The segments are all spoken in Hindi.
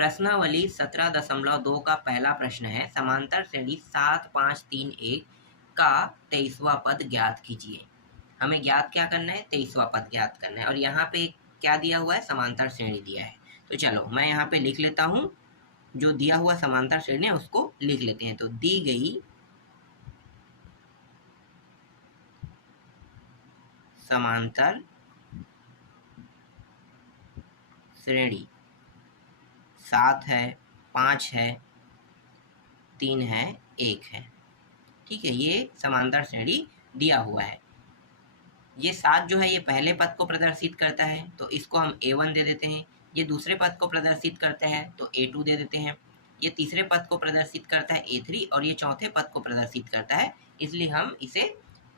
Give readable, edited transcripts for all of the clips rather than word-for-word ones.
प्रश्नावली 17.2 का पहला प्रश्न है, समांतर श्रेणी 7531 का 23वां पद ज्ञात कीजिए। हमें ज्ञात क्या करना है? 23वां पद ज्ञात करना है। और यहाँ पे क्या दिया हुआ है? समांतर श्रेणी दिया है। तो चलो मैं यहाँ पे लिख लेता हूँ, जो दिया हुआ समांतर श्रेणी है उसको लिख लेते हैं। तो दी गई समांतर श्रेणी 7 है, 5 है, 3 है, 1 है। ठीक है, ये समांतर श्रेणी दिया हुआ है। ये 7 जो है ये पहले पद को प्रदर्शित करता है, तो इसको हम A1 दे देते हैं। ये दूसरे पद को प्रदर्शित करता है तो A2 दे देते हैं। ये तीसरे पद को प्रदर्शित करता है A3 और ये चौथे पद को प्रदर्शित करता है, इसलिए हम इसे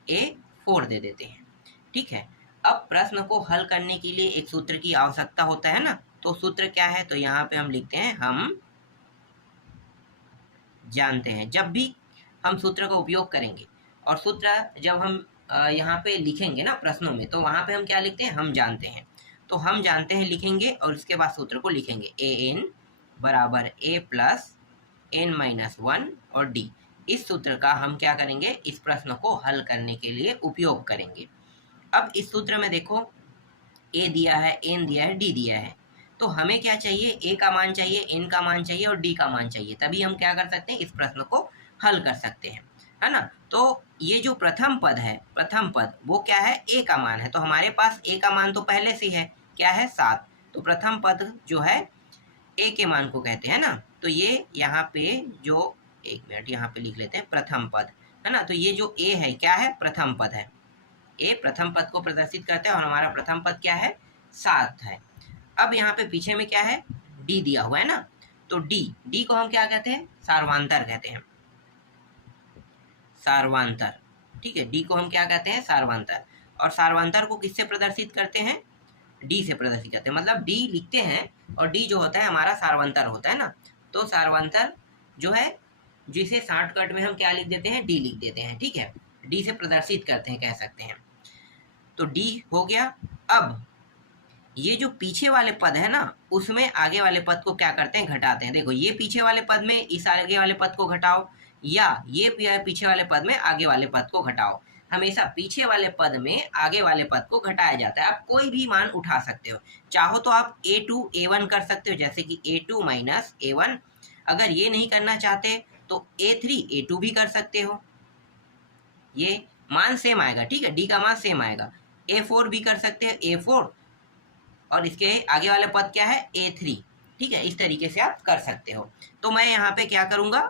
A4 दे देते हैं। ठीक है, अब प्रश्न को हल करने के लिए एक सूत्र की आवश्यकता होता है ना, तो सूत्र क्या है? तो यहाँ पे हम लिखते हैं हम जानते हैं। जब भी हम सूत्र का उपयोग करेंगे और सूत्र जब हम यहाँ पे लिखेंगे ना प्रश्नों में, तो वहाँ पे हम क्या लिखते हैं? हम जानते हैं। तो हम जानते हैं लिखेंगे और उसके बाद सूत्र को लिखेंगे an बराबर a प्लस n-1 और d। इस सूत्र का हम क्या करेंगे? इस प्रश्न को हल करने के लिए उपयोग करेंगे। अब इस सूत्र में देखो a दिया है, n दिया है, d दिया है। तो हमें क्या चाहिए? a का मान चाहिए, n का मान चाहिए और d का मान चाहिए, तभी हम क्या कर सकते हैं? इस प्रश्न को हल कर सकते हैं, है ना। तो ये जो प्रथम पद है, प्रथम पद वो क्या है? a का मान है। तो हमारे पास a का मान तो पहले से है, क्या है? 7। तो प्रथम पद जो है a के मान को कहते हैं ना। तो ये यहाँ पे जो, एक मिनट यहाँ पे लिख लेते हैं प्रथम पद, है ना। तो ये जो a है क्या है? प्रथम पद है। a प्रथम पद को प्रदर्शित करता है और हमारा प्रथम पद क्या है? 7 है। अब यहाँ पे पीछे में क्या है? d दिया हुआ है ना। तो d को हम क्या कहते हैं? सार्वांतर कहते हैं, सार्वांतर। ठीक है, d को हम क्या कहते हैं? सार्वांतर। और सार्वांतर को किससे प्रदर्शित करते हैं? d से प्रदर्शित करते हैं, मतलब d लिखते हैं और d जो होता है हमारा सार्वांतर होता है ना। तो सार्वांतर जो है, जिसे शॉर्टकट में हम क्या लिख देते हैं? d लिख देते हैं। ठीक है, d से प्रदर्शित करते हैं, कह सकते हैं। तो d हो गया। अब ये जो पीछे वाले पद है ना, उसमें आगे वाले पद को क्या करते हैं? घटाते हैं। देखो, ये पीछे वाले पद में इस आगे वाले पद को घटाओ, या ये पीछे वाले पद में आगे वाले पद को घटाओ। हमेशा पीछे वाले पद में आगे वाले पद को घटाया जाता है। आप कोई भी मान उठा सकते हो, चाहो तो आप A2 A1 कर सकते हो, जैसे कि A2 माइनस A1। अगर ये नहीं करना चाहते तो A3 A2 भी कर सकते हो, ये मान सेम आएगा। ठीक है, d का मान सेम आएगा। A4 भी कर सकते हैं, A4, और इसके आगे वाला पद क्या है? A3। ठीक है, इस तरीके से आप कर सकते हो। तो मैं यहाँ पे क्या करूँगा?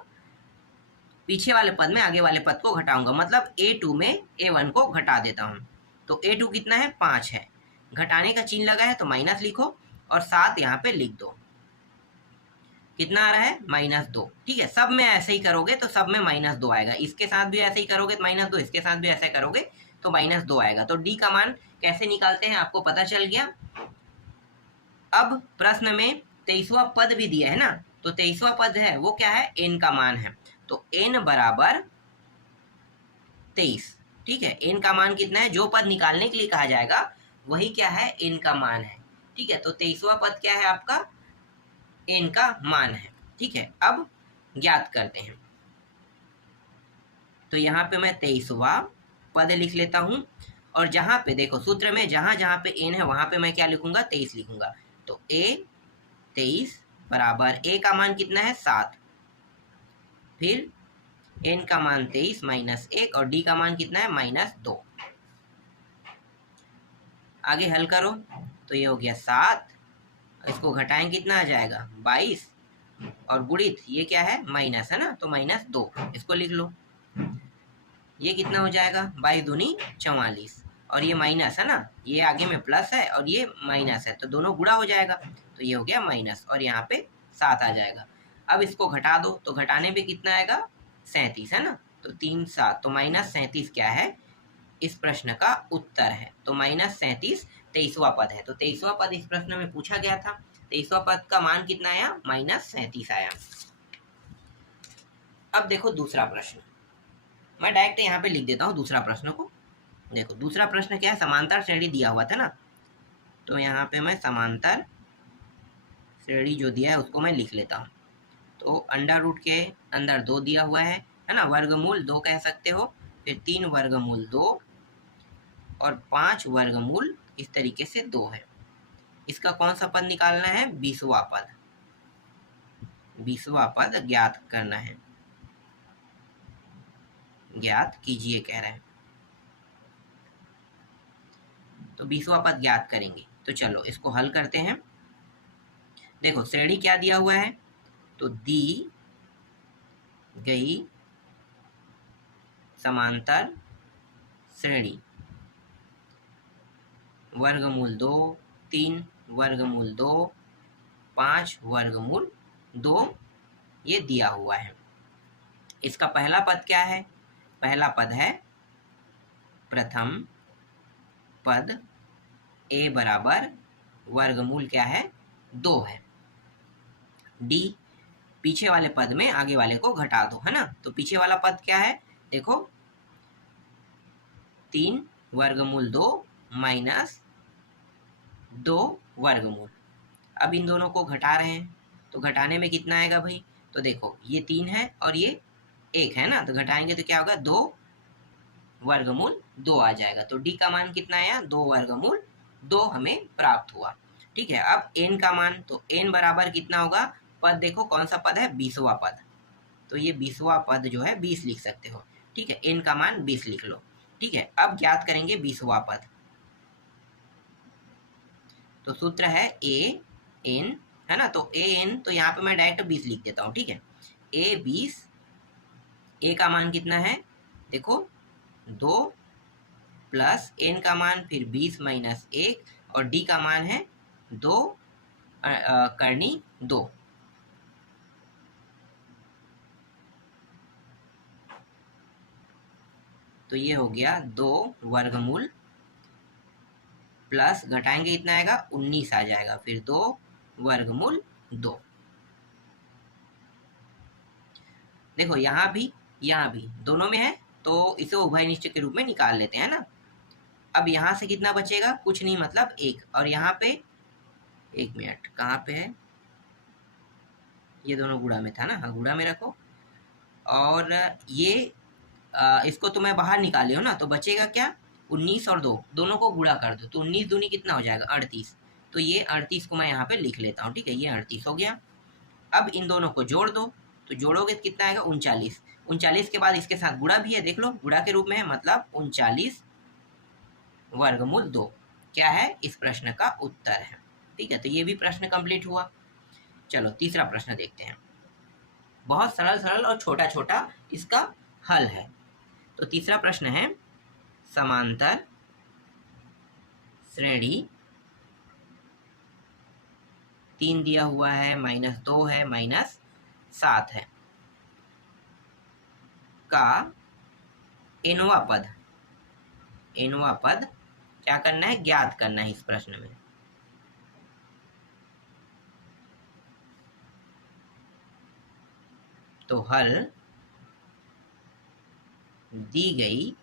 पीछे वाले पद में आगे वाले पद को घटाऊंगा, मतलब A2 में A1 को घटा देता हूँ। तो A2 कितना है? 5 है। घटाने का चिन्ह लगा है तो माइनस लिखो और 7 यहाँ पे लिख दो। कितना आ रहा है? -2। ठीक है, सब में ऐसे ही करोगे तो सब में -2 आएगा। इसके साथ भी ऐसे ही करोगे तो -2, इसके साथ भी ऐसे करोगे तो -2 आएगा। तो d का मान कैसे निकालते हैं आपको पता चल गया। अब प्रश्न में 23वां पद भी दिया है ना, तो 23वां पद है वो क्या है? n का मान है। तो n बराबर 23। ठीक है, n का मान कितना है? जो पद निकालने के लिए कहा जाएगा वही क्या है? n का मान है। ठीक है, तो 23वां पद क्या है आपका? n का मान है। ठीक है, अब ज्ञात करते हैं। तो यहाँ पे मैं 23वां पद लिख लेता हूँ, और जहाँ पे देखो सूत्र में जहाँ जहाँ पे n है वहाँ पे मैं क्या लिखूंगा? 23 लिखूंगा। तो a 23 बराबर a का मान कितना है? 7, फिर n का मान 23 माइनस 1 और d का मान कितना है? -2। आगे हल करो तो ये हो गया 7, इसको घटाएं कितना आ जाएगा? 22, और गुणित ये क्या है? माइनस है ना, तो -2 इसको लिख लो। ये कितना हो जाएगा? 22 दूनी 44, और ये माइनस है ना, ये आगे में प्लस है और ये माइनस है, तो दोनों गुणा हो जाएगा। तो ये हो गया माइनस, और यहाँ पे 7 आ जाएगा। अब इसको घटा दो तो घटाने पे कितना आएगा? 37 है ना, तो 3 7, तो -37 क्या है? इस प्रश्न का उत्तर है। तो -37 23वां पद है। तो 23वां पद इस प्रश्न में पूछा गया था। 23वां पद का मान कितना आया? -37 आया। अब देखो दूसरा प्रश्न, मैं डायरेक्ट यहाँ पे लिख देता हूँ दूसरा प्रश्न को। देखो दूसरा प्रश्न क्या है? समांतर श्रेणी दिया हुआ था ना, तो यहाँ पे मैं समांतर श्रेणी जो दिया है उसको मैं लिख लेता हूँ। तो अंडर रूट के अंदर 2 दिया हुआ है ना, वर्गमूल 2 कह सकते हो, फिर 3 वर्गमूल 2 और 5 वर्गमूल इस तरीके से 2 है। इसका कौन सा पद निकालना है? 20वां पद। 20वां पद ज्ञात करना है, ज्ञात कीजिए कह रहे हैं। तो 20वां पद ज्ञात करेंगे। तो चलो इसको हल करते हैं। देखो श्रेणी क्या दिया हुआ है, तो दी गई समांतर श्रेणी वर्गमूल 2, 3 वर्गमूल 2, 5 वर्गमूल 2 ये दिया हुआ है। इसका पहला पद क्या है? पहला पद है प्रथम पद a बराबर वर्गमूल क्या है? 2 है। d पीछे वाले पद में आगे वाले को घटा दो, है ना। तो पीछे वाला पद क्या है? देखो 3 वर्गमूल 2 माइनस 2 वर्गमूल। अब इन दोनों को घटा रहे हैं, तो घटाने में कितना आएगा भाई? तो देखो ये 3 है और ये 1 है ना, तो घटाएंगे तो क्या होगा? 2 वर्गमूल 2 आ जाएगा। तो d का मान कितना आया? 2 वर्गमूल 2 हमें प्राप्त हुआ। ठीक है। अब n का मान, तो n बराबर कितना होगा? पद देखो कौन सा पद है? 20वां पद। तो ये 20वां पद जो है 20 लिख सकते हो। ठीक है, n का मान 20 लिख लो। ठीक है, अब ज्ञात करेंगे 20वां पद। तो सूत्र है a n, है ना। तो a n, तो यहाँ पे मैं डायरेक्ट 20 लिख देता हूँ। ठीक है, a 20, a का मान कितना है? देखो 2 प्लस n का मान फिर 20 माइनस 1 और d का मान है 2 करनी 2। तो ये हो गया 2 वर्गमूल प्लस घटाएंगे इतना आएगा 19 आ जाएगा, फिर 2 वर्गमूल 2। देखो यहाँ भी दोनों में है, तो इसे उभय निश्चय के रूप में निकाल लेते हैं ना। अब यहाँ से कितना बचेगा? कुछ नहीं, मतलब 1। और यहाँ पे 1 मिनट, कहाँ पे है? ये दोनों गुणा में था ना, हाँ गुणा में रखो। और ये इसको तो मैं बाहर निकाले हो ना, तो बचेगा क्या? 19 और 2 दोनों को गुणा कर दो, तो 19 दूनी कितना हो जाएगा? 38। तो ये 38 को मैं यहाँ पे लिख लेता हूँ। ठीक है, ये 38 हो गया। अब इन दोनों को जोड़ दो, तो जोड़ोगे तो कितना आएगा? 39। 39 के बाद इसके साथ गुणा भी है, देख लो गुणा के रूप में है, मतलब 39 वर्गमूल 2 क्या है? इस प्रश्न का उत्तर है। ठीक है, तो ये भी प्रश्न कंप्लीट हुआ। चलो तीसरा प्रश्न देखते हैं। बहुत सरल सरल और छोटा छोटा इसका हल है। तो तीसरा प्रश्न है समांतर श्रेणी 3 दिया हुआ है, -2 है, -7 है का nवां पद क्या करना है? ज्ञात करना है इस प्रश्न में। तो हल दी गई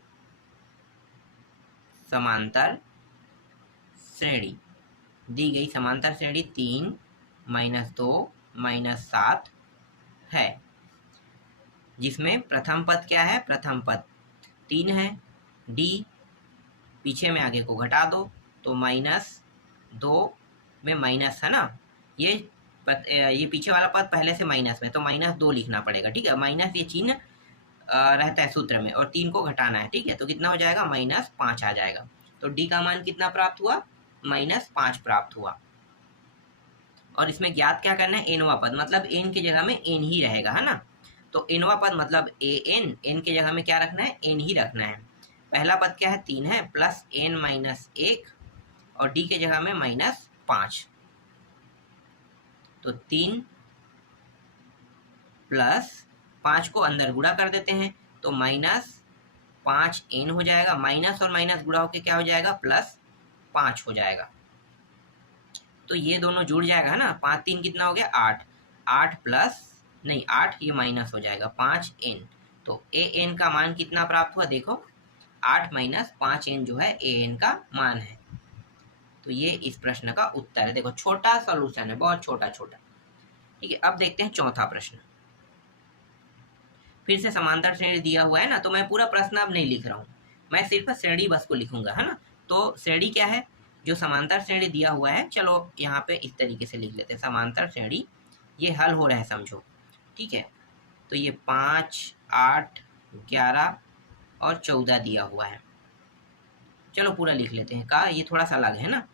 समांतर श्रेणी 3 -2 -7 है, जिसमें प्रथम पद क्या है? प्रथम पद 3 है, d पीछे में आगे को घटा दो, तो -2 में माइनस है ना, ये पीछे वाला पद पहले से माइनस में, तो -2 लिखना पड़ेगा। ठीक है, माइनस ये चिन्ह रहता है सूत्र में, और 3 को घटाना है। ठीक है, तो कितना हो जाएगा? -5 आ जाएगा। तो d का मान कितना प्राप्त हुआ? -5 प्राप्त हुआ। और इसमें ज्ञात क्या करना है? nवां पद, मतलब n की जगह में n ही रहेगा, है ना। तो nवां पद मतलब n की जगह में क्या रखना है? n ही रखना है। पहला पद क्या है? 3 है, प्लस n माइनस 1 और d की जगह में -5। तो 3 प्लस 5 को अंदर गुणा कर देते हैं, तो -5n हो जाएगा। माइनस और माइनस गुणा होकर क्या हो जाएगा? +5 हो जाएगा। तो ये दोनों जुड़ जाएगा ना, 5 3 कितना हो गया? 8। 8 प्लस नहीं 8, ये माइनस हो जाएगा 5n। तो an का मान कितना प्राप्त हुआ? देखो 8 - 5n जो है an का मान है। तो ये इस प्रश्न का उत्तर है। देखो छोटा सॉल्यूशन है, बहुत छोटा छोटा। ठीक है, अब देखते हैं चौथा प्रश्न। फिर से समांतर श्रेणी दिया हुआ है ना, तो मैं पूरा प्रश्न अब नहीं लिख रहा हूँ, मैं सिर्फ श्रेणी बस को लिखूंगा, है ना। तो श्रेणी क्या है, जो समांतर श्रेणी दिया हुआ है, चलो यहाँ पे इस तरीके से लिख लेते हैं, समांतर श्रेणी ये हल हो रहा है समझो। ठीक है, तो ये 5, 8, 11 और 14 दिया हुआ है। चलो पूरा लिख लेते हैं। का ये थोड़ा सा अलग है ना,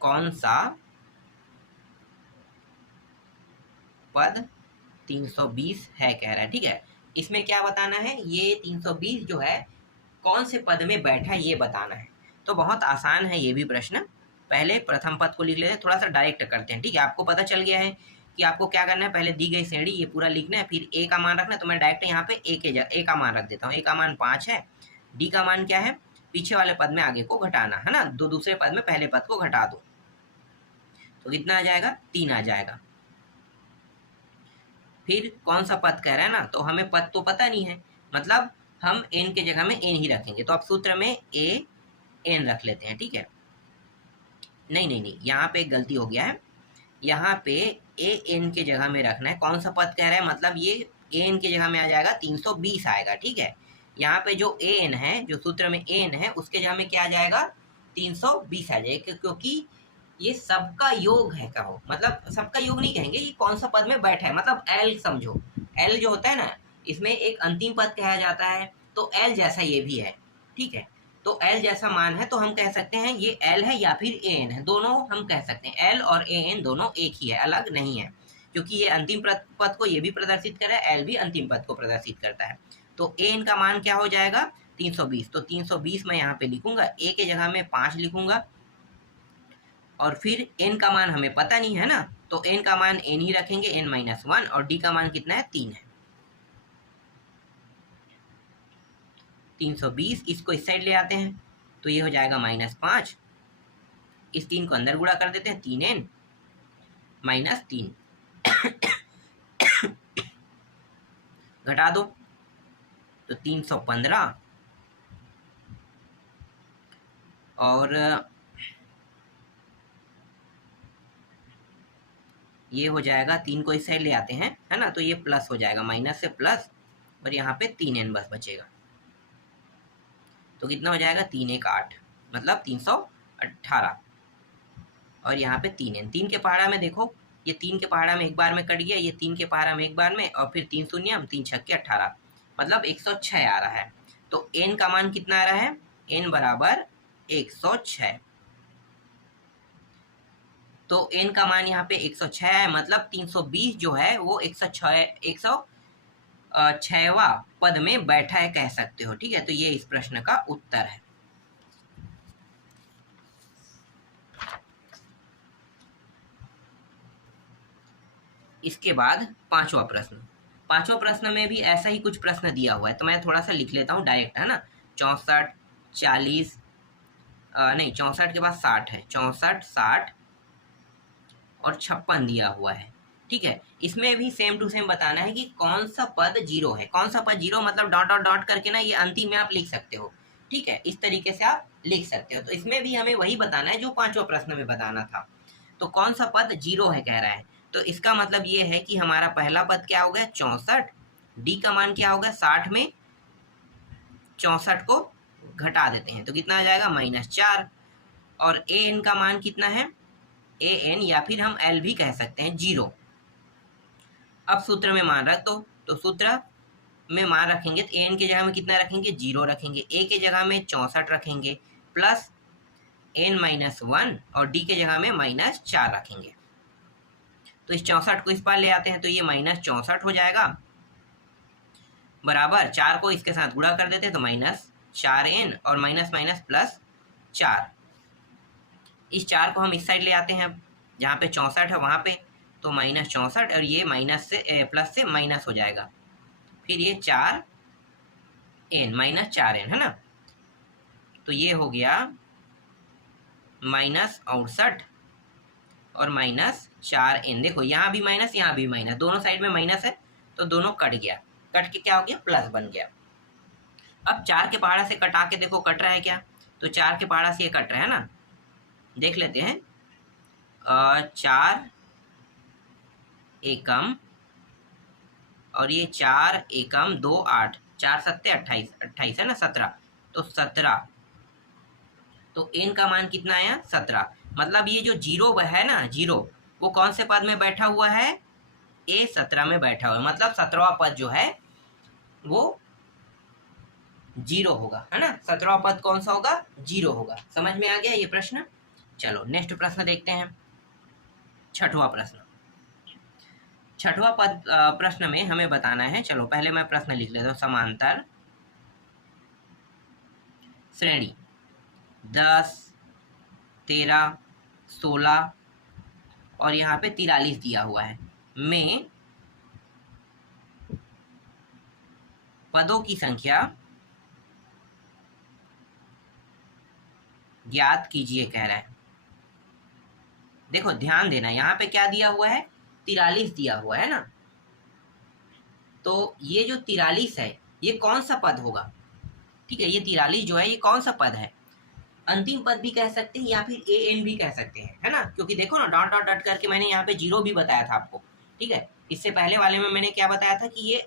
कौन सा पद 320 है कह रहा है। ठीक है, इसमें क्या बताना है, ये 320 जो है कौन से पद में बैठा है ये बताना है। तो बहुत आसान है ये भी प्रश्न। पहले प्रथम पद को लिख लेते हैं, थोड़ा सा डायरेक्ट करते हैं। ठीक है, आपको पता चल गया है कि आपको क्या करना है, पहले दी गई श्रेणी ये पूरा लिखना है, फिर ए का मान रखना है। तो मैं डायरेक्ट यहाँ पे ए का मान रख देता हूँ। ए का मान 5 है, डी का मान क्या है, पीछे वाले पद में आगे को घटाना है ना, दो दूसरे पद में पहले पद को घटा दो, तो कितना आ जाएगा, 3 आ जाएगा। फिर कौन सा पद कह रहा है ना, तो हमें पद तो पता नहीं है, मतलब हम एन के जगह में एन ही रखेंगे। तो अब सूत्र में ए एन रख लेते हैं। ठीक है, नहीं, यहाँ पे एक गलती हो गया है, यहाँ पे ए एन के जगह में रखना है। कौन सा पद कह रहा है, मतलब ये ए एन के जगह में आ जाएगा 320 आएगा। ठीक है, यहाँ पे जो ए एन है, जो सूत्र में ए एन है, उसके जगह में क्या आ जाएगा, 320 आ जाएगा, क्योंकि ये सबका योग है। कहो मतलब सबका योग नहीं कहेंगे, ये कौन सा पद में बैठा है, मतलब एल समझो। एल जो होता है ना, इसमें एक अंतिम पद कहा जाता है, तो एल जैसा ये भी है। ठीक है, तो एल जैसा मान है, तो हम कह सकते हैं ये एल है या फिर ए एन है, दोनों हम कह सकते हैं। एल और ए एन दोनों एक ही है, अलग नहीं है, क्योंकि ये अंतिम पद को ये भी प्रदर्शित कर रहा है, एल भी अंतिम पद को प्रदर्शित करता है। तो ए एन का मान क्या हो जाएगा, 320। तो 320 मैं यहाँ पे लिखूंगा, ए के जगह में 5 लिखूंगा, और फिर n का मान हमें पता नहीं है ना, तो n का मान n ही रखेंगे, n-1, और d का मान कितना है, 3 है। 320, इसको इस साइड ले आते हैं, तो ये हो जाएगा -5, इस 3 को अंदर गुणा कर देते हैं, 3n -3 घटा दो, तो 315, और ये हो जाएगा, 3 को इस साइड ले आते हैं, है ना, तो ये प्लस हो जाएगा, माइनस से प्लस, और यहाँ पे 3n बस बचेगा। तो कितना हो जाएगा, 3 1 8, मतलब 318, और यहाँ पे 3n, 3 के पहाड़ा में देखो, ये 3 के पहाड़ा में एक बार में कट गया, ये 3 के पहाड़ा में एक बार में, और फिर 3 शून्य 3 छक्के 18, मतलब 106 आ रहा है। तो n का मान कितना आ रहा है, n बराबर 106। तो n का मान यहाँ पे 106 है, मतलब 320 जो है वो 106वां पद में बैठा है कह सकते हो। ठीक है, तो ये इस प्रश्न का उत्तर है। इसके बाद पांचवा प्रश्न। पांचवा प्रश्न में भी ऐसा ही कुछ प्रश्न दिया हुआ है, तो मैं थोड़ा सा लिख लेता हूँ डायरेक्ट, है ना। 64, 40, नहीं 64 के बाद 60 है, 64, 60 और 56 दिया हुआ है। ठीक है, इसमें भी सेम टू सेम बताना है कि कौन सा पद 0 है। कौन सा पद 0 मतलब डॉट डॉट डॉट करके ना, ये अंतिम में आप लिख सकते हो। ठीक है, इस तरीके से आप लिख सकते हो। तो इसमें भी हमें वही बताना है जो पांचवा प्रश्न में बताना था। तो कौन सा पद 0 है कह रहा है, तो इसका मतलब ये है कि हमारा पहला पद क्या हो गया, 64, डी का मान क्या होगा, 60 में 64 को घटा देते हैं, तो कितना आ जाएगा, -4, और ए एन का मान कितना है, ए एन या फिर हम एल भी कह सकते हैं, 0। अब सूत्र में मान रख दो, तो सूत्र में मान रखेंगे तो ए एन के जगह में कितना रखेंगे, 0 रखेंगे, ए के जगह में 64 रखेंगे, प्लस n-1, और डी के जगह में -4 रखेंगे। तो इस 64 को इस पार ले आते हैं, तो ये -64 हो जाएगा, बराबर 4 को इसके साथ गुणा कर देते हैं, तो -4n, और माइनस माइनस प्लस 4। इस 4 को हम इस साइड ले आते हैं, जहाँ पे 64 है वहाँ पे, तो -64, और ये माइनस से प्लस से माइनस हो जाएगा, फिर ये 4n, -4n, है ना। तो ये हो गया -68 और -4n। देखो यहाँ भी माइनस, यहाँ भी माइनस, दोनों साइड में माइनस है, तो दोनों कट गया, कट के क्या हो गया, प्लस बन गया। अब 4 के पहाड़ा से कटा के देखो कट रहा है क्या, तो 4 के पहाड़ा से ये कट रहा है ना, देख लेते हैं। 4 एकम और ये 4 एकम 2 8, 4 सत्ते 28, 28 है ना, 17, तो 17, तो n का मान कितना आया 17। मतलब ये जो जीरो है ना, जीरो, वो कौन से पद में बैठा हुआ है, A17 में बैठा हुआ है। मतलब 17वां पद जो है वो जीरो होगा, है ना। 17वां पद कौन सा होगा, जीरो होगा। समझ में आ गया ये प्रश्न। चलो नेक्स्ट प्रश्न देखते हैं, छठवां प्रश्न। छठवां पद प्रश्न में हमें बताना है, चलो पहले मैं प्रश्न लिख लेता हूँ। समांतर श्रेणी 10, 13, 16 और यहाँ पे 43 दिया हुआ है में पदों की संख्या ज्ञात कीजिए कह रहा है। देखो ध्यान देना, यहाँ पे क्या दिया हुआ है, 43 दिया हुआ है ना। तो ये जो 43 है ये कौन सा पद होगा, ठीक है। ये 43 जो है ये कौन सा पद है, अंतिम पद भी कह सकते हैं या फिर ए एन भी कह सकते हैं, है ना। क्योंकि देखो ना, डॉट डॉट डॉट करके मैंने यहाँ पे जीरो भी बताया था आपको, ठीक है। इससे पहले वाले में मैंने क्या बताया था कि ये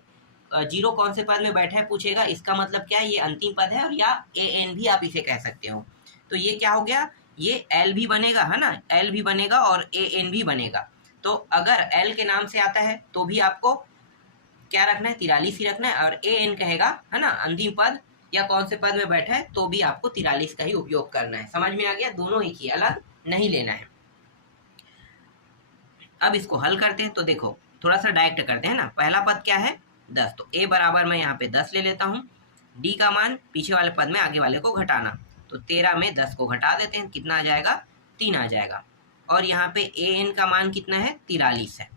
जीरो कौन से पद में बैठा है पूछेगा, इसका मतलब क्या है, ये अंतिम पद है। और या ए एन भी आप इसे कह सकते हो। तो ये क्या हो गया, ये एल भी बनेगा, है ना, एल भी बनेगा और ए एन भी बनेगा। तो अगर एल के नाम से आता है तो भी आपको क्या रखना है, 43 ही रखना है। और ए एन कहेगा, है ना, अंतिम पद या कौन से पद में बैठा है, तो भी आपको 43 का ही उपयोग करना है। समझ में आ गया, दोनों एक ही, अलग नहीं लेना है। अब इसको हल करते हैं। तो देखो थोड़ा सा डायरेक्ट करते हैं ना। पहला पद क्या है 10, तो ए बराबर मैं यहाँ पे 10 ले लेता हूँ। डी का मान पीछे वाले पद में आगे वाले को घटाना, तो 13 में 10 को घटा देते हैं, कितना आ जाएगा, 3 आ जाएगा। और यहाँ पे ए एन का मान कितना है, 43 है।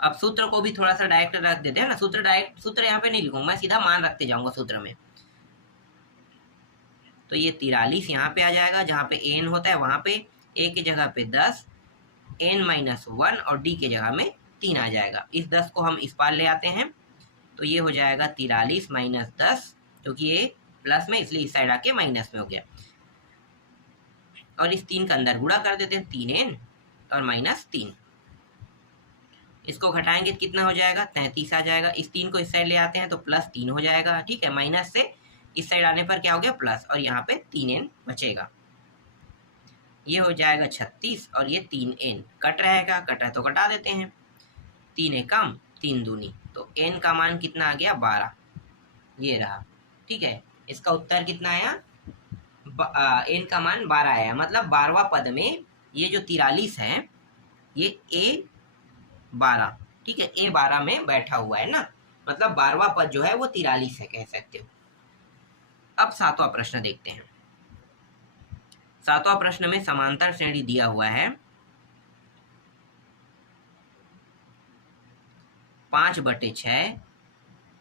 अब सूत्र को भी थोड़ा सा डायरेक्ट रख देते हैं ना। सूत्र यहाँ पे नहीं लिखूंगा, मैं सीधा मान रखते जाऊंगा सूत्र में। तो ये 43 यहाँ पे आ जाएगा, जहाँ पे एन होता है वहां पे ए की जगह पे 10, n-1 और डी की जगह में 3 आ जाएगा। इस 10 को हम इस पार ले आते हैं, तो ये हो जाएगा 43 माइनस 10, क्योंकि ये प्लस में इसलिए इस साइड आके माइनस में हो गया। और इस 3 का अंदर गुणा कर देते हैं, 3n और माइनस 3, इसको घटाएंगे तो कितना हो जाएगा, 33 आ जाएगा। इस 3 को इस साइड ले आते हैं तो प्लस 3 हो जाएगा, ठीक है। माइनस से इस साइड आने पर क्या हो गया, प्लस, और यहाँ पे 3n बचेगा। ये हो जाएगा 36 और ये 3n कट रहेगा, कट रहा तो कटा देते हैं। 3 एकम 3 दूनी, तो n का मान कितना आ गया, 12, ये रहा, ठीक है। इसका उत्तर कितना आया, n का मान 12 आया। मतलब 12वां पद में ये जो 43 है ये A12, ठीक है, A12 में बैठा हुआ है ना। मतलब 12वां पद जो है वो 43 है, कह सकते हो। अब 7वां प्रश्न देखते हैं। 7वां प्रश्न में समांतर श्रेणी दिया हुआ है 5/6,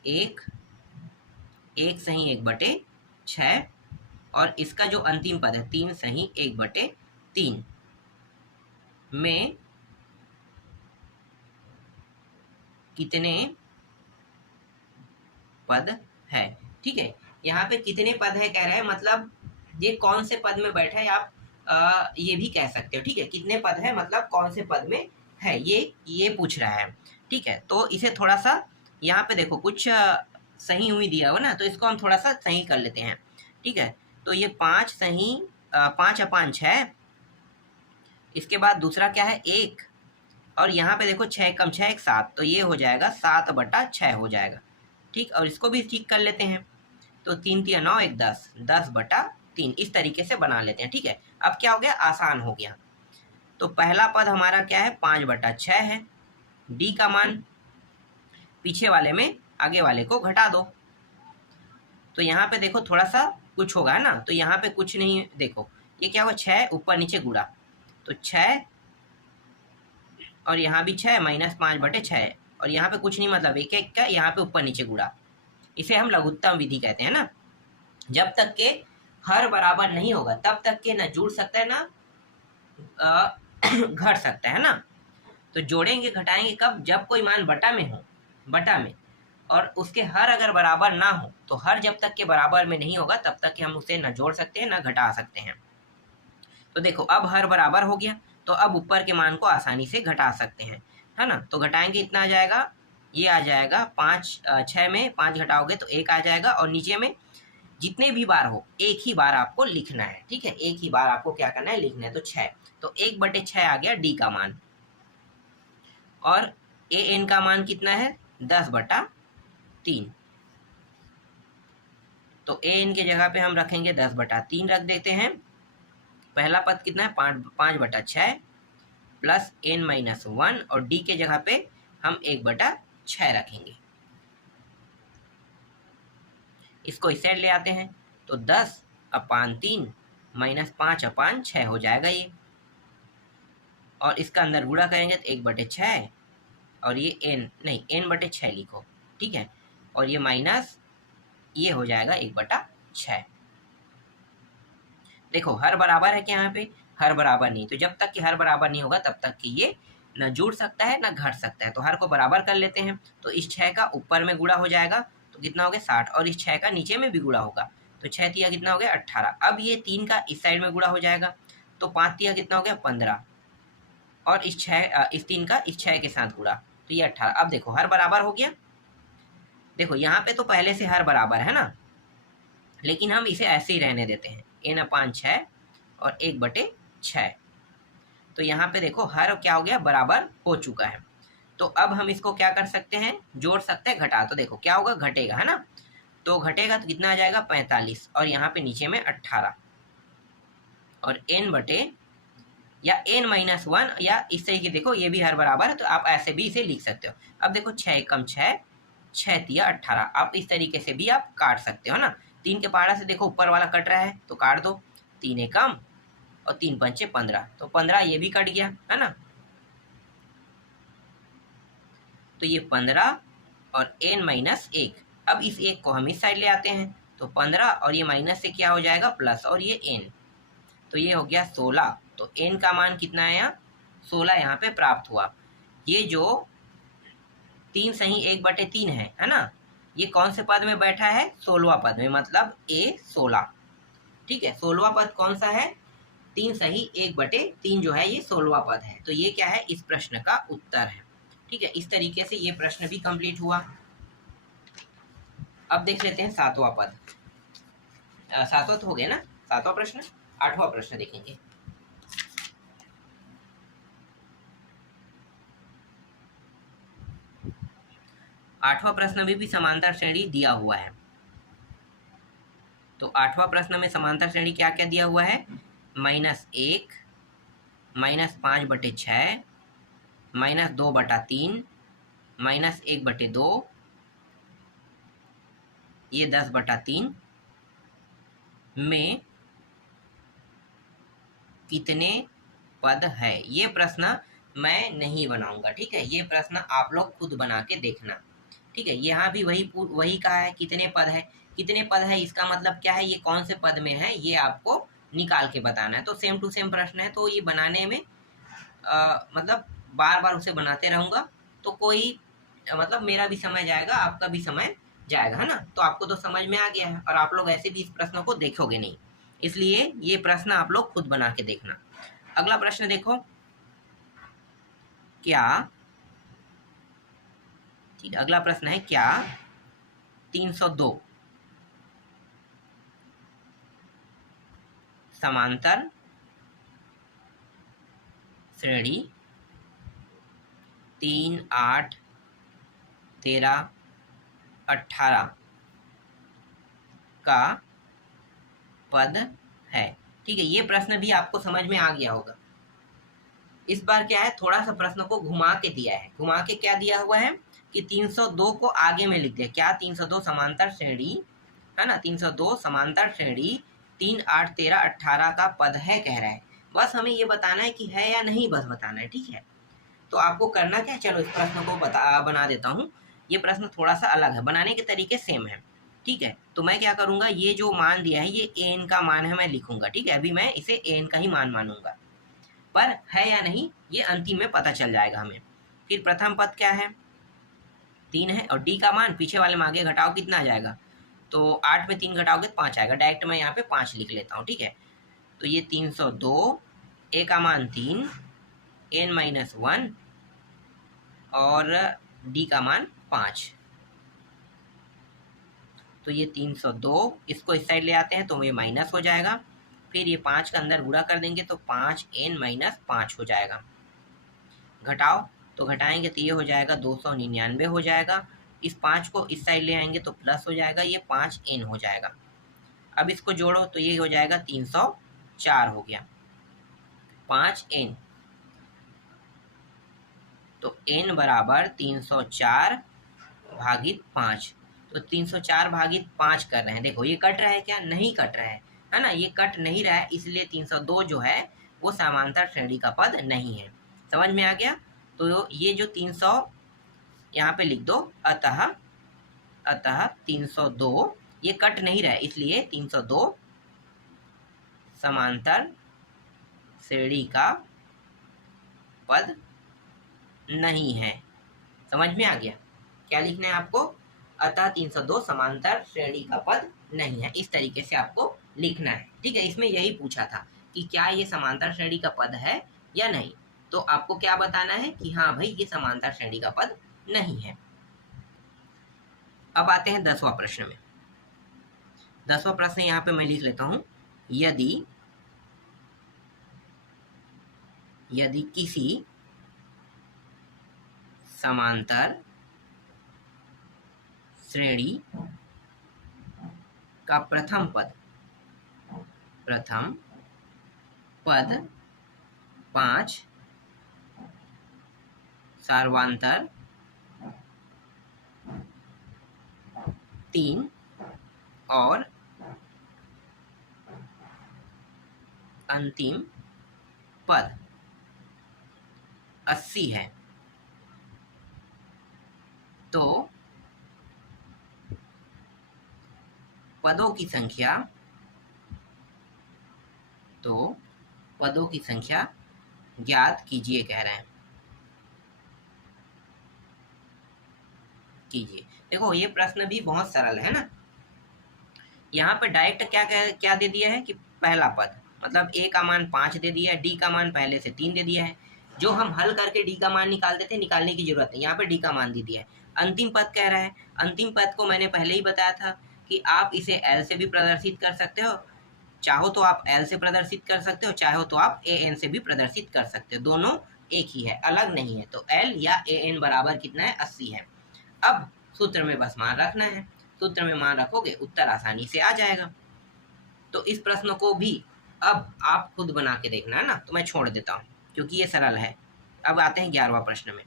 1 सही 1/6 और इसका जो अंतिम पद है 3 सही 1/3 में कितने पद है, ठीक है। यहाँ पे कितने पद है कह रहे हैं, मतलब ये कौन से पद में बैठा है, आप ये भी कह सकते हो, ठीक है। कितने पद है मतलब कौन से पद में है, ये पूछ रहा है, ठीक है। तो इसे थोड़ा सा यहाँ पे देखो कुछ सही हुई दिया हो ना, तो इसको हम थोड़ा सा सही कर लेते हैं, ठीक है। तो ये 5 सही 5/6, इसके बाद दूसरा क्या है 1, और यहाँ पे देखो 6 कम 6 1 7, तो ये हो जाएगा 7/6 हो जाएगा, ठीक। और इसको भी ठीक कर लेते हैं, तो 3 3 9 1 10, 10/3 इस तरीके से बना लेते हैं, ठीक है। अब क्या हो गया, आसान हो गया। तो पहला पद हमारा क्या है, 5/6 है। डी का मान पीछे वाले में आगे वाले को घटा दो, तो यहाँ पे देखो थोड़ा सा कुछ होगा ना, तो यहाँ पे कुछ नहीं है। देखो ये क्या हुआ, 6 ऊपर नीचे गुड़ा, तो 6 और यहाँ भी 6 माइनस 5/6, और यहाँ पे कुछ नहीं, मतलब 1 1 का यहाँ पे ऊपर नीचे गुड़ा। इसे हम लघुत्तम विधि कहते हैं ना। जब तक के हर बराबर नहीं होगा तब तक के ना जुड़ सकता है ना घट सकता है ना। तो जोड़ेंगे घटाएंगे कब, जब कोई मान बटा में हो, बटा में, और उसके हर अगर बराबर ना हो, तो हर जब तक के बराबर में नहीं होगा तब तक कि हम उसे ना जोड़ सकते हैं ना घटा सकते हैं। तो देखो अब हर बराबर हो गया, तो अब ऊपर के मान को आसानी से घटा सकते हैं, है ना। तो घटाएंगे, इतना आ जाएगा, ये आ जाएगा 5, 6 में 5 घटाओगे तो 1 आ जाएगा, और नीचे में जितने भी बार हो एक ही बार आपको लिखना है, ठीक है, एक ही बार आपको क्या करना है, लिखना है। तो 6, तो 1/6 आ गया डी का मान, और ए एन का मान कितना है, 10/3। तो ए एन के जगह पे हम रखेंगे 10/3 रख देते हैं। पहला पद कितना है, 5/6 प्लस n-1, और डी के जगह पे हम 1/6 रखेंगे। इसको इस साइड ले आते हैं, तो 10/3 -5/6 हो जाएगा ये, और इसका अंदर गुणा करेंगे तो 1/6, और ये n/6 लिखो, ठीक है, और ये माइनस ये हो जाएगा 1/6। देखो हर बराबर है क्या, यहाँ पे हर बराबर नहीं, तो जब तक कि हर बराबर नहीं होगा तब तक कि ये न जुड़ सकता है न घट सकता है। तो हर को बराबर कर लेते हैं, तो इस 6 का ऊपर में गुणा हो जाएगा तो कितना हो गया 60, और इस 6 का नीचे में भी गुणा होगा, तो 6 तिया कितना हो गया 18। अब ये 3 का इस साइड में गुणा हो जाएगा, तो 5 तिया कितना हो गया 15, और इस 3 का इस 6 के साथ गुणा, तो ये 18। अब देखो हर बराबर हो गया। देखो यहाँ पे तो पहले से हर बराबर है ना, लेकिन हम इसे ऐसे ही रहने देते हैं, n/6 और 1/6। तो यहाँ पे देखो हर क्या हो गया, बराबर हो चुका है। तो अब हम इसको क्या कर सकते हैं, जोड़ सकते हैं, घटा। तो देखो क्या होगा, घटेगा, है ना, तो घटेगा तो कितना आ जाएगा 45, और यहाँ पे नीचे में 18, और या n-1, या इस तरीके, देखो ये भी हर बराबर है तो आप ऐसे भी इसे लिख सकते हो। अब देखो 6 कम 6, 6 तिया 18, आप इस तरीके से भी आप काट सकते हो ना। 3 के पहाड़ा से देखो ऊपर वाला कट रहा है तो काट दो, 3 एकम और 3 पंचे 15, तो 15 ये भी कट गया, है ना। तो ये 15 और n-1, अब इस 1 को हम इस साइड ले आते हैं, तो 15 और ये माइनस से क्या हो जाएगा प्लस, और ये n, तो ये हो गया 16। तो n का मान कितना है यहाँ, 16 यहाँ पे प्राप्त हुआ। ये जो 3 सही 1/3 है ना, ये कौन से पद में बैठा है, 16वां पद में, मतलब A16, ठीक है। 16वां पद कौन सा है, 3 सही 1/3 जो है ये 16वां पद है। तो ये क्या है, इस प्रश्न का उत्तर है, ठीक है। इस तरीके से ये प्रश्न भी कंप्लीट हुआ। अब देख लेते हैं 7वां पद, 7वां तो हो गया ना, 7वां प्रश्न। 8वां प्रश्न देखेंगे। आठवां प्रश्न में भी समांतर श्रेणी दिया हुआ है। तो 8वां प्रश्न में समांतर श्रेणी क्या क्या दिया हुआ है, -1, -5/6, -2/3, -1/2, ये 10/3 में कितने पद है। ये प्रश्न मैं नहीं बनाऊंगा, ठीक है, ये प्रश्न आप लोग खुद बना के देखना, ठीक है। यहाँ भी वही कहा है, कितने पद है, कितने पद है इसका मतलब क्या है, ये कौन से पद में है ये आपको निकाल के बताना है। तो सेम टू सेम प्रश्न है, तो ये बनाने में मतलब बार बार उसे बनाते रहूँगा, तो कोई मतलब मेरा भी समय जाएगा, आपका भी समय जाएगा, है ना। तो आपको तो समझ में आ गया है, और आप लोग ऐसे भी इस प्रश्न को देखोगे नहीं, इसलिए ये प्रश्न आप लोग खुद बना के देखना। अगला प्रश्न देखो, क्या, ठीक है, अगला प्रश्न है, क्या 302 समांतर श्रेणी 3, 8, 13, 18 का पद है, ठीक है। ये प्रश्न भी आपको समझ में आ गया होगा। इस बार क्या है, थोड़ा सा प्रश्न को घुमा के दिया है। घुमा के क्या दिया हुआ है कि 302 को आगे में लिख दिया, क्या 302 समांतर श्रेणी, है ना, 302 समांतर श्रेणी 3, 8, 13, 18 का पद है कह रहा है। बस हमें ये बताना है कि है या नहीं, बस बताना है, ठीक है। तो आपको करना क्या है, चलो इस प्रश्न को बना देता हूँ। ये प्रश्न थोड़ा सा अलग है, बनाने के तरीके सेम है, ठीक है। तो मैं क्या करूँगा, ये जो मान दिया है ये एन का मान है, मैं लिखूंगा, ठीक है। अभी मैं इसे एन का ही मान मानूंगा, पर है या नहीं ये अंतिम में पता चल जाएगा हमें। फिर प्रथम पद क्या है, 3 है, और डी का मान पीछे वाले में आगे घटाओ कितना आ जाएगा, तो 8 में 3 घटाओगे तो 5 आएगा। डायरेक्ट मैं यहाँ पे 5 लिख लेता हूँ, ठीक है। तो ये 302 ए का मान 3, n-1 और डी का मान 5। तो ये 302, इसको इस साइड ले आते हैं तो ये माइनस हो जाएगा। फिर ये 5 का अंदर गुणा कर देंगे तो 5n-5 हो जाएगा। घटाओ तो घटाएंगे तो ये हो जाएगा 299 हो जाएगा। इस 5 को इस साइड ले आएंगे तो प्लस हो जाएगा, ये 5n हो जाएगा। अब इसको जोड़ो तो ये हो जाएगा 304 हो गया। 5n तो n बराबर 304 भागित 5। तो 304 भागित 5 कर रहे हैं। देखो ये कट रहा है क्या? नहीं कट रहा है ना, ये कट नहीं रहा है, इसलिए 302 जो है वो समांतर श्रेणी का पद नहीं है। समझ में आ गया? तो ये जो 300 यहाँ पे लिख दो, अतः 302 ये कट नहीं रहा है, इसलिए 302 समांतर श्रेणी का पद नहीं है। समझ में आ गया? क्या लिखना है आपको? अतः 302 समांतर श्रेणी का पद नहीं है। इस तरीके से आपको लिखना है। ठीक है, इसमें यही पूछा था कि क्या ये समांतर श्रेणी का पद है या नहीं। तो आपको क्या बताना है कि हाँ भाई ये समांतर श्रेणी का पद नहीं है। अब आते हैं 10वां प्रश्न में। 10वां प्रश्न यहाँ पे मैं लिख लेता हूँ। यदि किसी समांतर श्रेणी का प्रथम पद 5 सार्वंतर 3 और अंतिम पद 80 है, तो पदों की संख्या ज्ञात कीजिए कह रहे हैं। कीजिए। देखो ये प्रश्न भी बहुत सरल है ना। यहाँ पे डायरेक्ट क्या दे दिया है कि पहला पद मतलब a का मान 5 दे दिया है, d का मान पहले से 3 दे दिया है। जो हम हल करके d का मान निकालते थे, निकालने की जरूरत नहीं, यहाँ पे d का मान दे दिया है। अंतिम पद कह रहा है। अंतिम पद को मैंने पहले ही बताया था कि आप इसे l से भी प्रदर्शित कर सकते हो, चाहो तो आप l से प्रदर्शित कर सकते हो, चाहो तो आप an से भी प्रदर्शित कर सकते हो, दोनों एक ही है, अलग नहीं है। तो l या an बराबर कितना है? 80 है। अब सूत्र में बस मान रखना है, सूत्र में मान रखोगे उत्तर आसानी से आ जाएगा। तो इस प्रश्न को भी अब आप खुद बना के देखना है ना, तो मैं छोड़ देता हूँ क्योंकि ये सरल है। अब आते हैं 11वां प्रश्न में।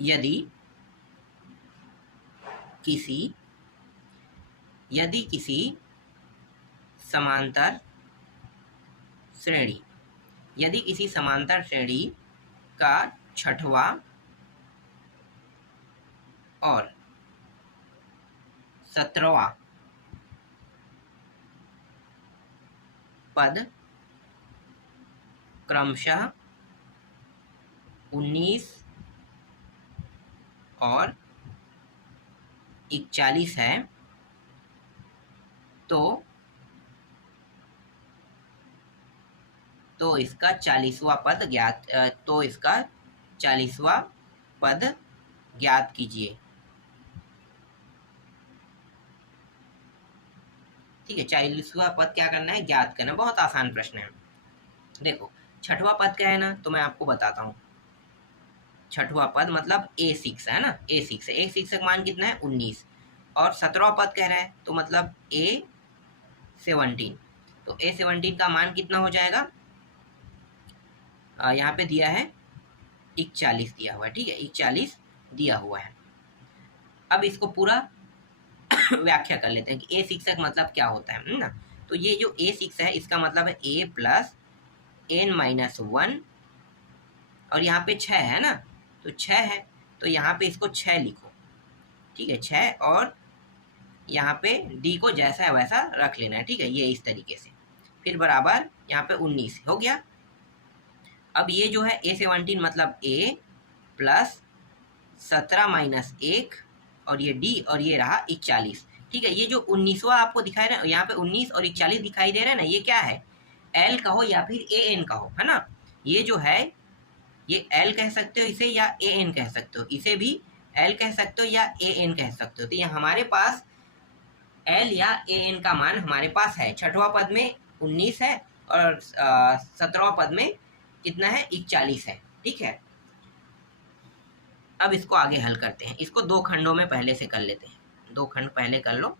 यदि किसी समांतर श्रेणी का छठवां और 17वां पद क्रमशः 19 और 41 है, तो इसका 40वां पद ज्ञात कीजिए। ठीक है, 40वां पद क्या करना है? ज्ञात करना। बहुत आसान प्रश्न है। देखो छठवां पद क्या है ना, तो मैं आपको बताता हूँ। छठवां पद मतलब A6 है ना, A6 है। A6 का मान कितना है? 19। और 17वां पद कह रहा है तो मतलब A17। तो A17 का मान कितना हो जाएगा? यहाँ पे दिया है 41 दिया हुआ है। ठीक है, 41 दिया हुआ है। अब इसको पूरा व्याख्या कर लेते हैं कि A6 का मतलब क्या होता है ना। तो ये जो A6 है इसका मतलब है A प्लस n-1 और यहाँ पे 6 है ना, तो 6 है तो यहाँ पे इसको 6 लिखो। ठीक है, 6 और यहाँ पे d को जैसा है वैसा रख लेना है। ठीक है, ये इस तरीके से। फिर बराबर यहाँ पे 19 हो गया। अब ये जो है A17 मतलब A प्लस 17 माइनस 1 और ये d और ये रहा 41। ठीक है, ये जो 19वां आपको दिखाई रहा है, यहाँ पे 19 और 41 दिखाई दे रहा है ना, ये क्या है, एल कहो या फिर ए एन कहो, है ना। ये जो है ये एल कह सकते हो इसे, या ए एन कह सकते हो, इसे भी एल कह सकते हो या ए एन कह सकते हो। तो ये हमारे पास एल या ए एन का मान हमारे पास है। छठवां पद में 19 है और 17वां पद में कितना है, 41 है। ठीक है, अब इसको आगे हल करते हैं। इसको दो खंडों में पहले से कर लेते हैं, दो खंड पहले कर लो,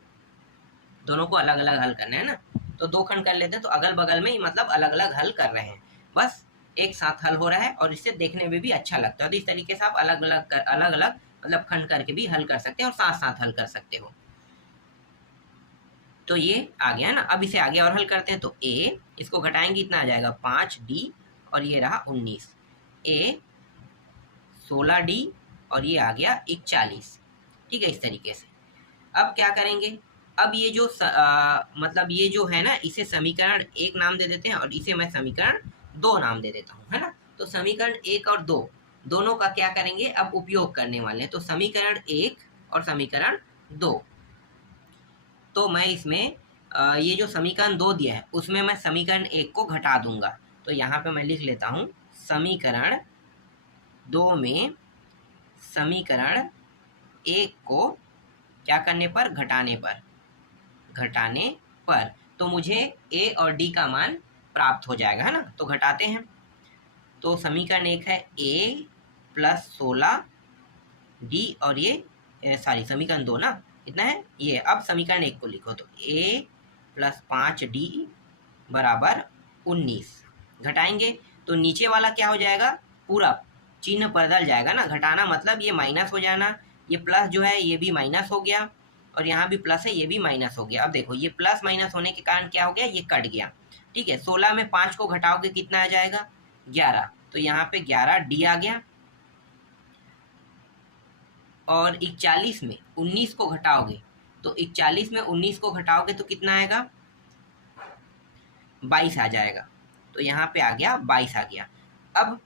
दोनों को अलग अलग हल करना है ना। तो दो खंड कर लेते हैं, तो अगल बगल में मतलब अलग अलग हल कर रहे हैं, बस एक साथ हल हो रहा है और इससे देखने में भी अच्छा लगता है। तो इस तरीके से आप अलग अलग मतलब खंड करके भी हल कर सकते हैं और साथ साथ हल कर सकते हो। तो ये आ गया ना। अब इसे आगे और हल करते हैं। तो ए, इसको घटाएंगे इतना आ जाएगा 5d, और ये रहा 19, ए 16d, और ये आ गया 41। ठीक है, इस तरीके से। अब क्या करेंगे, अब ये जो मतलब ये जो है ना, इसे समीकरण 1 नाम दे देते हैं और इसे मैं समीकरण 2 नाम दे देता हूँ, है ना। तो समीकरण 1 और 2 दोनों का क्या करेंगे, अब उपयोग करने वाले हैं। तो समीकरण 1 और समीकरण 2, तो मैं इसमें ये जो समीकरण 2 दिया है उसमें मैं समीकरण 1 को घटा दूंगा। तो यहाँ पे मैं लिख लेता हूँ समीकरण 2 में समीकरण 1 को क्या करने पर, घटाने पर तो मुझे ए और डी का मान प्राप्त हो जाएगा, है ना। तो घटाते हैं। तो समीकरण 1 है ए प्लस 16d, और ये समीकरण 2 ना, इतना है ये। अब समीकरण 1 को लिखो, तो a प्लस 5d बराबर 19। घटाएंगे तो नीचे वाला क्या हो जाएगा, पूरा चिन्ह बदल जाएगा ना। घटाना मतलब ये माइनस हो जाना, ये प्लस जो है ये भी माइनस हो गया, और यहाँ भी प्लस है, ये भी माइनस हो गया। अब देखो ये प्लस माइनस होने के कारण क्या हो गया, ये कट गया। ठीक है, 16 में 5 को घटाओगे कितना आ जाएगा, 11। तो यहाँ पे 11d आ गया। और 41 में 19 को घटाओगे, तो 41 में 19 को घटाओगे तो कितना आएगा, 22 आ जाएगा। तो यहाँ पे आ गया 22 आ गया। अब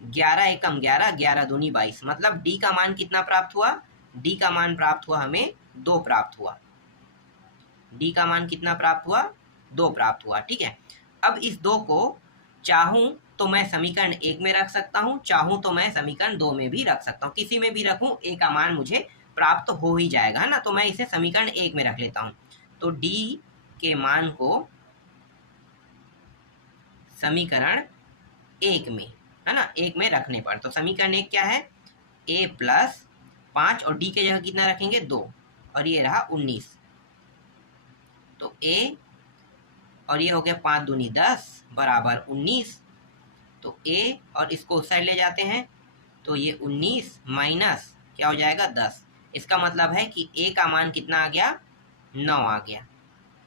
11 एकम 11, 11 दूनी 22, मतलब डी का मान कितना प्राप्त हुआ, डी का मान प्राप्त हुआ हमें 2 प्राप्त हुआ। डी का मान कितना प्राप्त हुआ, 2 प्राप्त हुआ। ठीक है, अब इस 2 को चाहूं तो मैं समीकरण 1 में रख सकता हूं, चाहूं तो मैं समीकरण 2 में भी रख सकता हूं, किसी में भी रखूं ए का मान मुझे प्राप्त हो ही जाएगा, है ना। तो मैं इसे समीकरण 1 में रख लेता हूं। तो डी के मान को समीकरण 1 में, है ना, 1 में रखने पर, तो समीकरण 1 क्या है, a प्लस 5 और d के जगह कितना रखेंगे, 2, और ये रहा 19। तो a और ये हो गया 5 दूनी 10 बराबर 19। तो a और इसको उस साइड ले जाते हैं, तो ये 19 माइनस क्या हो जाएगा, 10। इसका मतलब है कि a का मान कितना आ गया, 9 आ गया।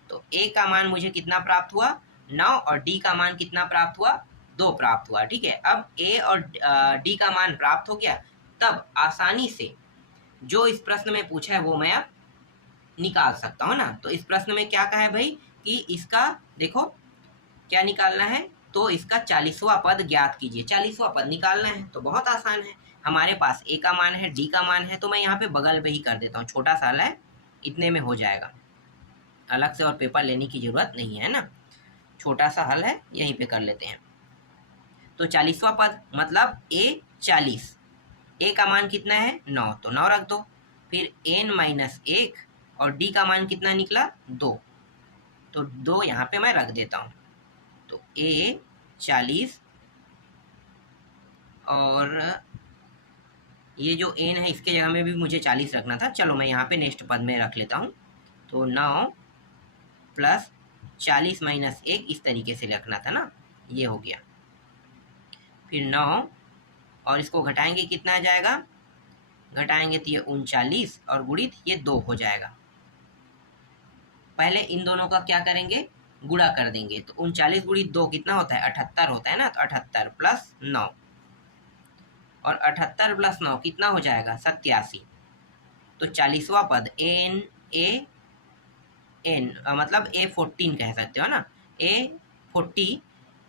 तो a का मान मुझे कितना प्राप्त हुआ, 9, और d का मान कितना प्राप्त हुआ, 2 प्राप्त हुआ। ठीक है, अब a और d का मान प्राप्त हो गया, तब आसानी से जो इस प्रश्न में पूछा है वो मैं अब निकाल सकता हूँ ना। तो इस प्रश्न में क्या कहा है भाई, कि इसका देखो क्या निकालना है, तो इसका 40वां पद ज्ञात कीजिए। 40वां पद निकालना है तो बहुत आसान है, हमारे पास a का मान है, d का मान है, तो मैं यहाँ पे बगल पे ही कर देता हूँ, छोटा सा है, इतने में हो जाएगा, अलग से और पेपर लेने की जरूरत नहीं है ना, छोटा सा हल है, यहीं पे कर लेते हैं। तो 40वां पद मतलब a 40, a का मान कितना है, 9, तो 9 रख दो। फिर n माइनस 1, और d का मान कितना निकला, 2, तो 2 यहाँ पे मैं रख देता हूँ। तो a 40, और ये जो n है इसके जगह में भी मुझे 40 रखना था, चलो मैं यहाँ पे नेक्स्ट पद में रख लेता हूँ। तो 9 प्लस 40 माइनस 1, इस तरीके से रखना था ना, ये हो गया। फिर 9 और इसको घटाएंगे कितना आ जाएगा, घटाएंगे तो ये 39, और गुणित ये 2 हो जाएगा। पहले इन दोनों का क्या करेंगे, गुणा कर देंगे। तो 39 गुणित 2 कितना होता है, 78 होता है ना। तो 78 प्लस 9, और 78 प्लस 9 कितना हो जाएगा, 87। तो 40वां पद एन ए एन मतलब A14 कह सकते हो ना, A40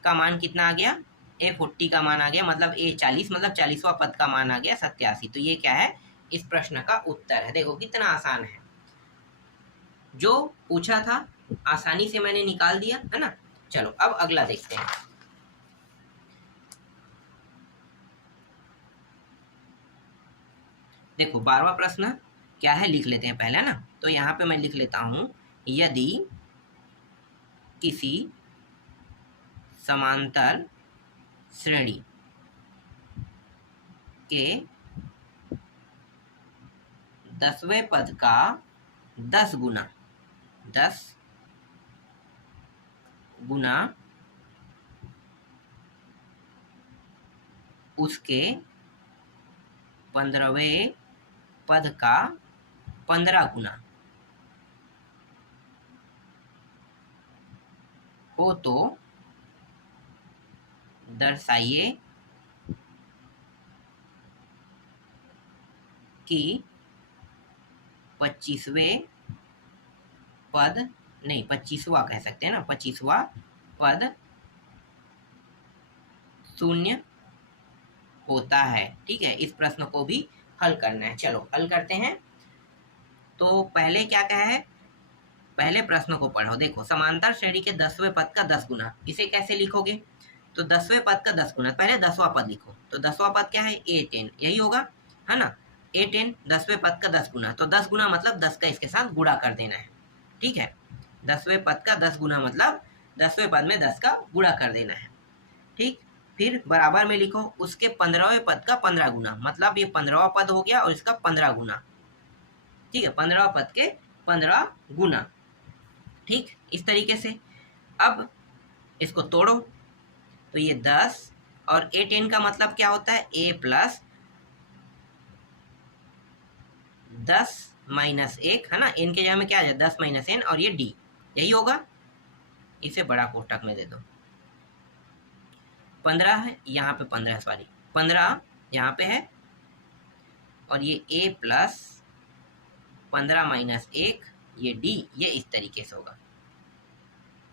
का मान कितना आ गया, A40 का मान आ गया, मतलब A40 मतलब 40वां पद का मान आ गया 87। तो ये क्या है, इस प्रश्न का उत्तर है। देखो कितना आसान है। जो पूछा था आसानी से मैंने निकाल दिया, है ना। चलो अब अगला देखते हैं। देखो 12वां प्रश्न क्या है लिख लेते हैं पहले, ना। तो यहाँ पे मैं लिख लेता हूं, यदि किसी समांतर श्रेणी के 10वें पद का 10 गुना उसके 15वें पद का 15 गुना हो तो दर्शाइए कि 25वें पद, नहीं 25वां कह सकते हैं ना, 25वां पद शून्य होता है। ठीक है, इस प्रश्न को भी हल करना है। चलो हल करते हैं। तो पहले क्या कहा है, पहले प्रश्न को पढ़ो। देखो समांतर श्रेणी के 10वें पद का 10 गुना, इसे कैसे लिखोगे? तो 10वें पद का 10 गुना, पहले 10वां पद लिखो। तो 10वां पद क्या है? A10, यही होगा, है ना। A10 10वें पद का 10 गुना, तो 10 गुना मतलब 10 का इसके साथ गुणा कर देना है। ठीक है, 10वें पद का 10 गुना मतलब 10वें पद में 10 का गुणा कर देना है। ठीक, फिर बराबर में लिखो उसके 15वें पद का 15 गुना, मतलब ये 15वां पद हो गया और इसका 15 गुना। ठीक है, 15वां पद के 15 गुना। ठीक, इस तरीके से अब इसको तोड़ो। तो ये 10 और A10 का मतलब क्या होता है? A प्लस 10 माइनस 1, है ना। n के जगह में क्या आ जाए? 10 माइनस n, और ये D, यही होगा। इसे बड़ा कोष्टक में दे दो। 15 है यहाँ पे, 15 सॉरी 15 यहाँ पे है, और ये A प्लस 15 माइनस 1, ये D, ये इस तरीके से होगा।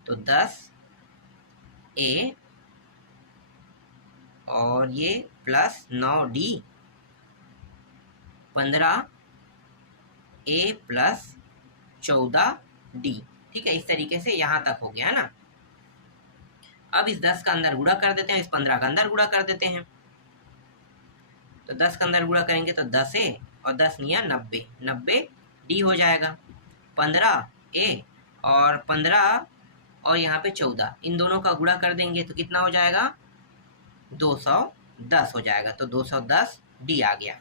तो 10 A और ये plus 9D, 15 A plus 14D। ठीक है, इस तरीके से यहाँ तक हो गया, है ना। अब इस 10 का अंदर गुणा कर देते हैं, इस 15 का अंदर गुणा कर देते हैं। तो 10 का अंदर गुणा करेंगे तो 10A और 10 निया 90, 90D हो जाएगा। 15A और 15 और यहाँ पे 14, इन दोनों का गुणा कर देंगे तो कितना हो जाएगा? 210 हो जाएगा। तो 210D आ गया।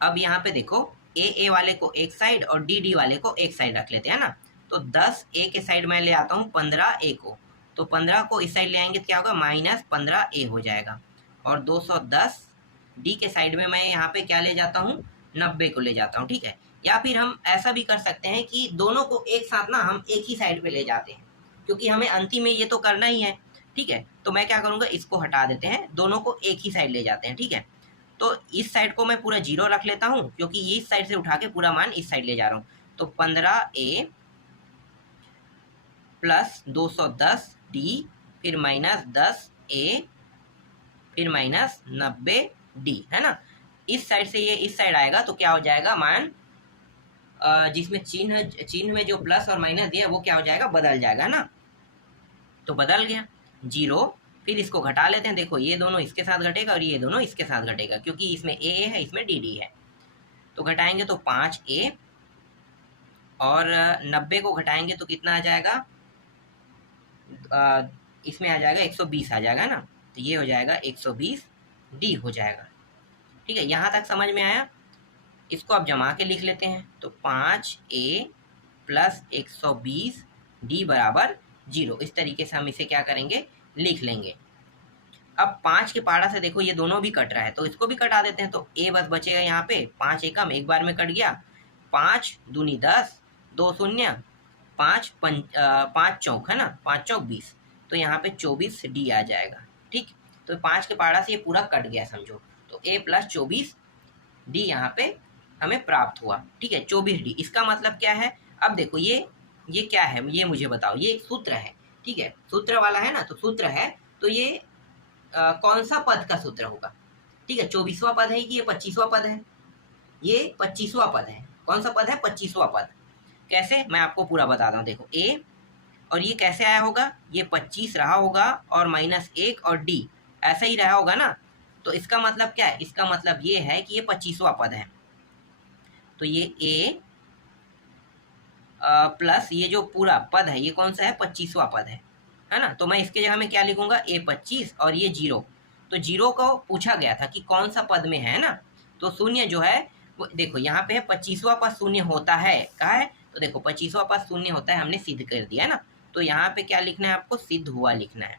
अब यहाँ पे देखो, ए वाले को एक साइड और डी वाले को एक साइड रख लेते हैं ना। तो 10A के साइड में ले आता हूँ 15A को, तो 15 को इस साइड ले आएंगे तो क्या होगा? माइनस 15A हो जाएगा। और 210D के साइड में मैं यहाँ पे क्या ले जाता हूँ? 90 को ले जाता हूँ। ठीक है, या फिर हम ऐसा भी कर सकते हैं कि दोनों को एक साथ ना हम एक ही साइड पे ले जाते हैं, क्योंकि हमें अंतिम में ये तो करना ही है। ठीक है, तो मैं क्या करूँगा, इसको हटा देते हैं, दोनों को एक ही साइड ले जाते हैं। ठीक है, तो इस साइड को मैं पूरा 0 रख लेता हूँ, क्योंकि ये इस साइड से उठा के पूरा मान इस साइड ले जा रहा हूँ। तो 15A प्लस 210D, फिर माइनस 10A, फिर माइनस 90D, है ना। इस साइड से ये इस साइड आएगा तो क्या हो जाएगा? मान जिसमें चिन्ह में जो प्लस और माइनस दिया वो क्या हो जाएगा? बदल जाएगा ना। तो बदल गया 0। फिर इसको घटा लेते हैं। देखो ये दोनों इसके साथ घटेगा और ये दोनों इसके साथ घटेगा, क्योंकि इसमें A है, इसमें DD है। तो घटाएंगे तो 5A, और 90 को घटाएंगे तो कितना आ जाएगा? इसमें आ जाएगा 120 आ जाएगा ना। तो ये हो जाएगा 120D हो जाएगा। ठीक है, यहाँ तक समझ में आया? इसको आप जमा के लिख लेते हैं। तो 5A प्लस 120D बराबर 0। इस तरीके से हम इसे क्या करेंगे? लिख लेंगे। अब 5 के पारा से देखो ये दोनों भी कट रहा है, तो इसको भी कटा देते हैं। तो A बस बचेगा यहाँ पे, 5 एकम एक बार में कट गया। 5 दूनी 10, 2 शून्य, 5 चौक, है ना, 5 चौक 20, तो यहाँ पे 24D आ जाएगा। ठीक, तो 5 के पारा से ये पूरा कट गया समझो। तो A प्लस 24D यहाँ पे हमें प्राप्त हुआ। ठीक है, 24D। इसका मतलब क्या है? अब देखो ये क्या है, ये मुझे बताओ। ये सूत्र है, ठीक है, सूत्र वाला है ना। तो सूत्र है, तो ये कौन सा पद का सूत्र होगा? ठीक है, 24वां पद है कि ये 25वां पद है? ये 25वां पद है। कौन सा पद है? 25वां पद। कैसे, मैं आपको पूरा बताता हूँ। देखो ए, और ये कैसे आया होगा? ये 25 रहा होगा और -1 और डी ऐसा ही रहा होगा ना। तो इसका मतलब क्या है? इसका मतलब ये है कि ये 25वां पद है। तो ये ए प्लस ये जो पूरा पद है ये कौन सा है? 25वां पद है ना। तो मैं इसके जगह में क्या लिखूंगा? ए 25 और ये 0। तो 0 को पूछा गया था कि कौन सा पद में है ना। तो शून्य जो है वो देखो यहाँ पे है 25वां पद शून्य होता है। कहा है? तो देखो 25वां पद शून्य होता है, हमने सिद्ध कर दिया है ना। तो यहाँ पे क्या लिखना है आपको? सिद्ध हुआ लिखना है।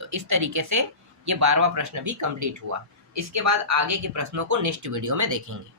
तो इस तरीके से ये 12वां प्रश्न भी कंप्लीट हुआ। इसके बाद आगे के प्रश्नों को नेक्स्ट वीडियो में देखेंगे।